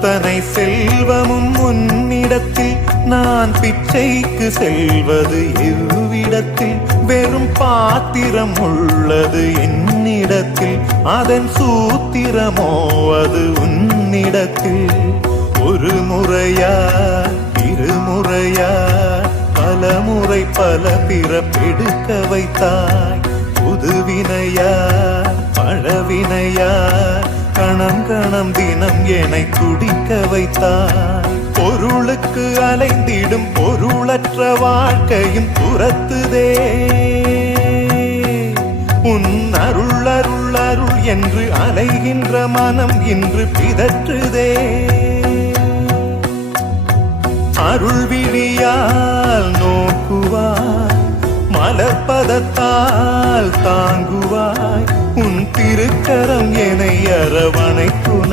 அத்தனை செல்வமும் உன்னிடத்தில் நான் பிச்சைக்கு செல்வது எவ்விடத்தில் வெறும் பாத்திரம் உள்ளது என்னிடத்தில் அதன் சூத்திரமோ அது உன்னிடத்தில் ஒரு முறையா இருமுறையா பல முறை பல பிறப்பெடுக்க வைத்தாய் புதுவினையா பழவினையா கணம் கணம் தினம் என்னை துடிக்க வைத்தாய் பொருளுக்கு அலைந்திடும் பொருளற்ற வாழ்க்கையும் துரத்துதே உன் அருள் அருள் அருள் என்று அலைகின்ற மனம் இன்று பிதற்றுதே அருள் விழியால் நோக்குவாய் மலர்பதத்தால் தாங்குவாய் உன் திருக்கரம் என்னை அரவணைத்துண